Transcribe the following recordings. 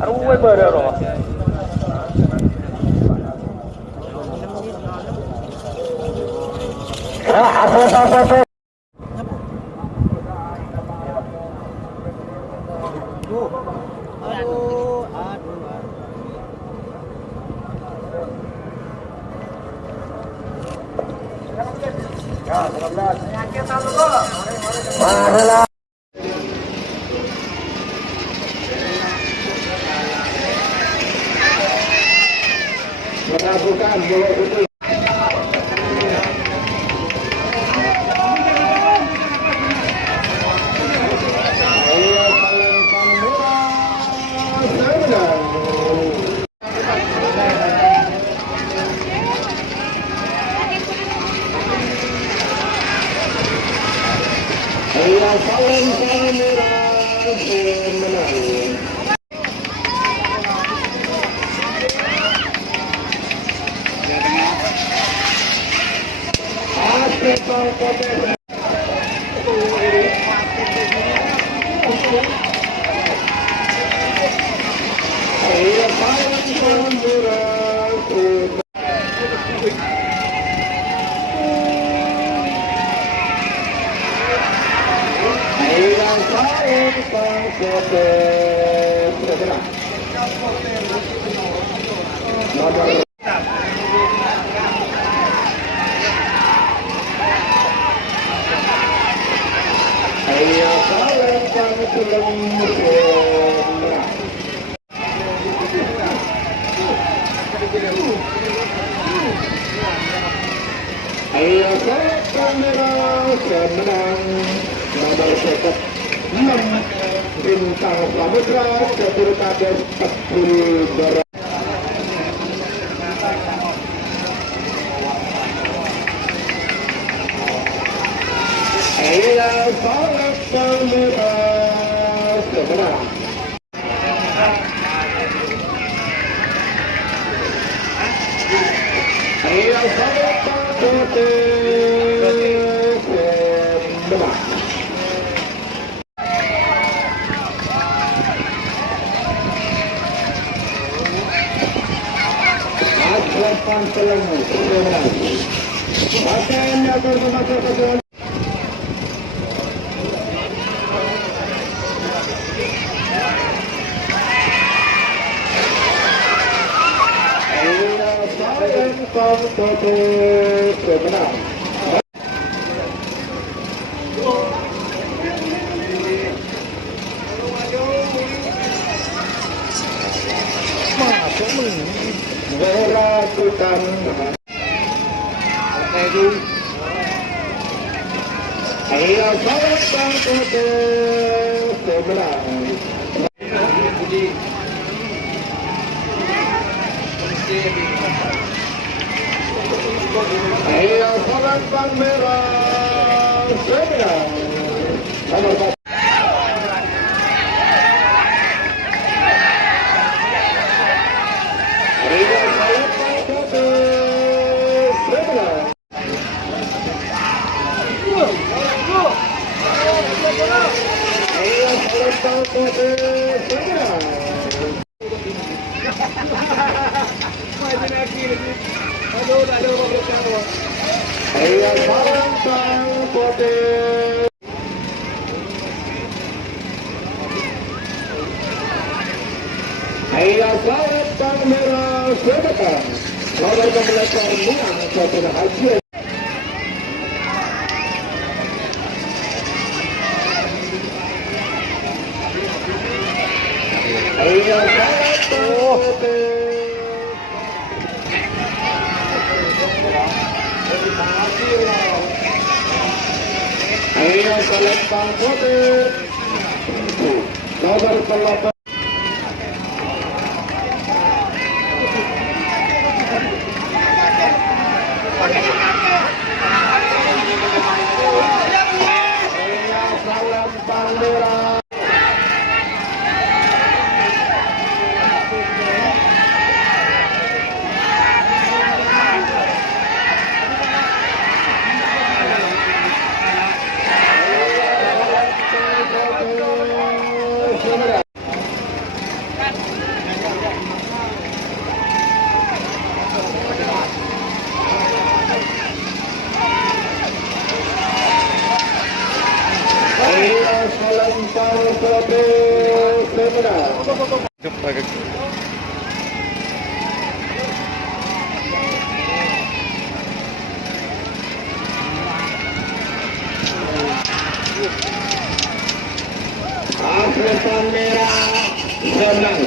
Aruwe barero. Apa. Melakukan bola putih. Ayo kamera kemenang nomor 6 Bintang Samudra Keturutades Tepul Barat. Ayo kamera kemenang. Ayo Sumedang. Angkutan merah Sumedang.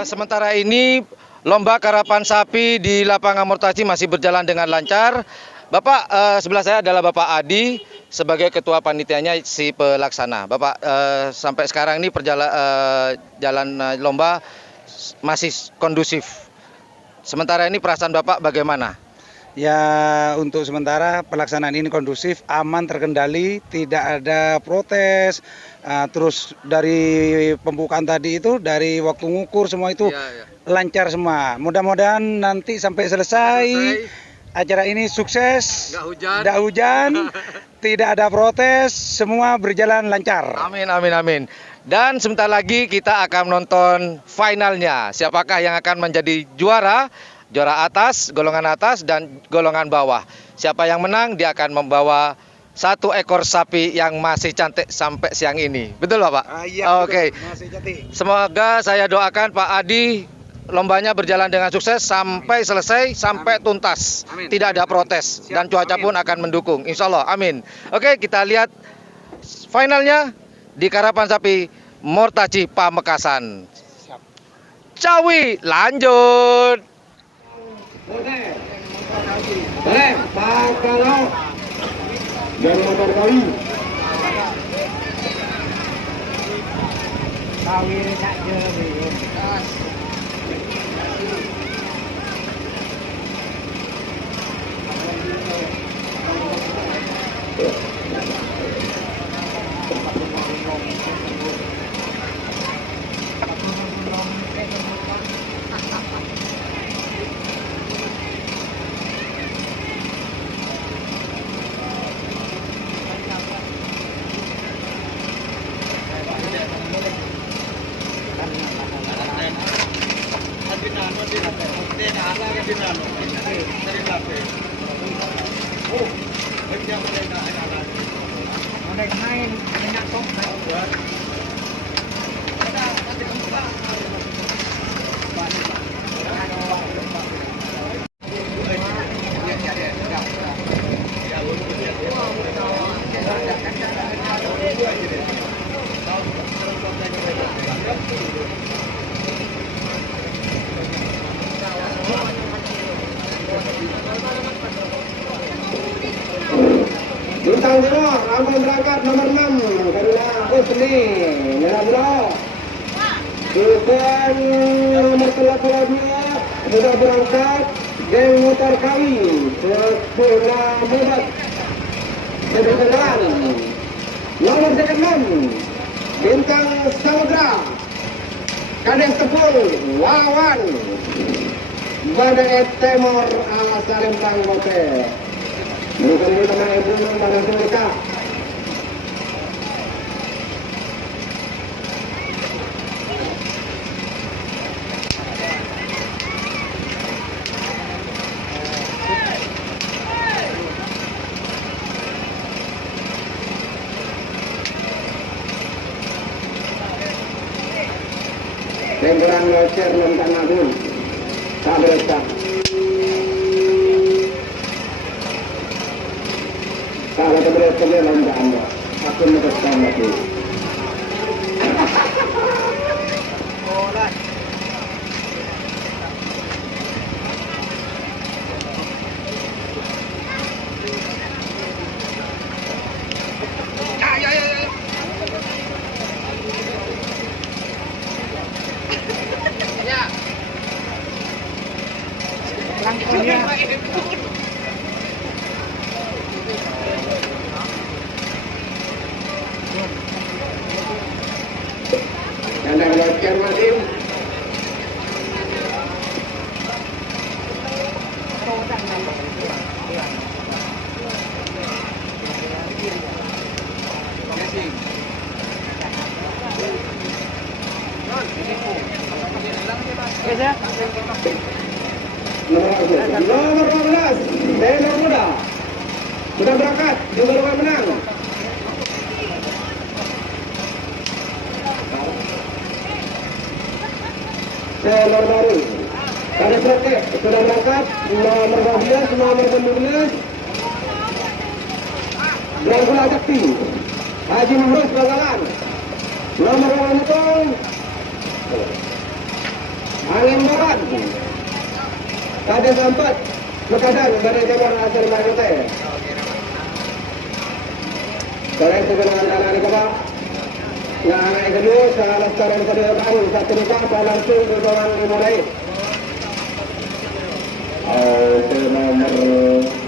Sementara ini lomba karapan sapi di lapangan Mortaci masih berjalan dengan lancar. Bapak, sebelah saya adalah Bapak Adi sebagai ketua panitianya si pelaksana. Bapak, sampai sekarang ini jalan lomba masih kondusif. Sementara ini perasaan Bapak bagaimana? Ya, untuk sementara pelaksanaan ini kondusif, aman, terkendali, tidak ada protes. Terus dari pembukaan tadi itu, dari waktu ngukur semua itu lancar semua. Mudah-mudahan nanti sampai selesai acara ini sukses, nggak hujan, tidak ada protes, semua berjalan lancar. Amin, amin, amin. Dan sebentar lagi kita akan menonton finalnya. Siapakah yang akan menjadi juara? Juara atas, golongan atas, dan golongan bawah. Siapa yang menang, dia akan membawa 1 ekor sapi yang masih cantik sampai siang ini. Betul, Bapak? Iya, Oke. masih cantik. Semoga saya doakan Pak Adi lombanya berjalan dengan sukses sampai selesai, sampai tuntas. Amin. Tidak ada protes. Siap. Dan cuaca Amin. pun akan mendukung. Insya Allah, amin. Oke, kita lihat finalnya di karapan sapi Mortaci Pamekasan. Cawi, lanjut. Boleh, Pak Kalau dari motor kawi. Bintang biru, ramai berangkat nomor 6 karena Usni merah biru. Bukan nomor 32 sudah berangkat geng motor kawi sepuluh mubat sedangkan nomor 6 Bintang Samudra Kadek Tepul Wawan Badai Temor Salim Tanggote. Bukan di nama ibu pada mereka. Lemburan locer lontan agung. Sabresta. Kalau keberatan dia lontan anda. Aku menekan lagi. Nomor 12, Tenor Muda. Sudah berangkat, juga lumayan menang. Tenor baru. Ada Soket, sudah berangkat. Nomor 12, nomor 19. Dragula Jakti. Haji Mahrus Bagalan. Nomor 2 itu Angin Barat. Ada sempat Bekadang dari Jabar Asal Mayote. Sekarang sebenarnya anak-anak ini kebak. Nah, anak kedua salah sekarang pada tahun satu nikah langsung berjalan dimulai. Nomor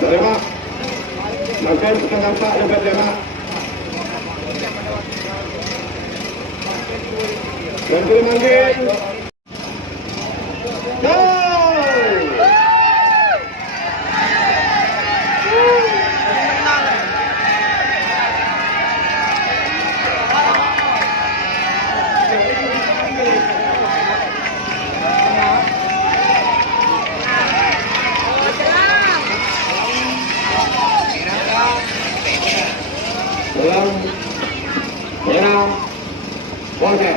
Terima. Makan setengah pak dapat lima. Dan manggil. Dalam merah Oke.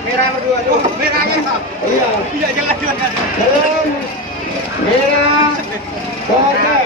Merah berdua tuh, merahnya iya, tidak jelas juga. Merah, oke.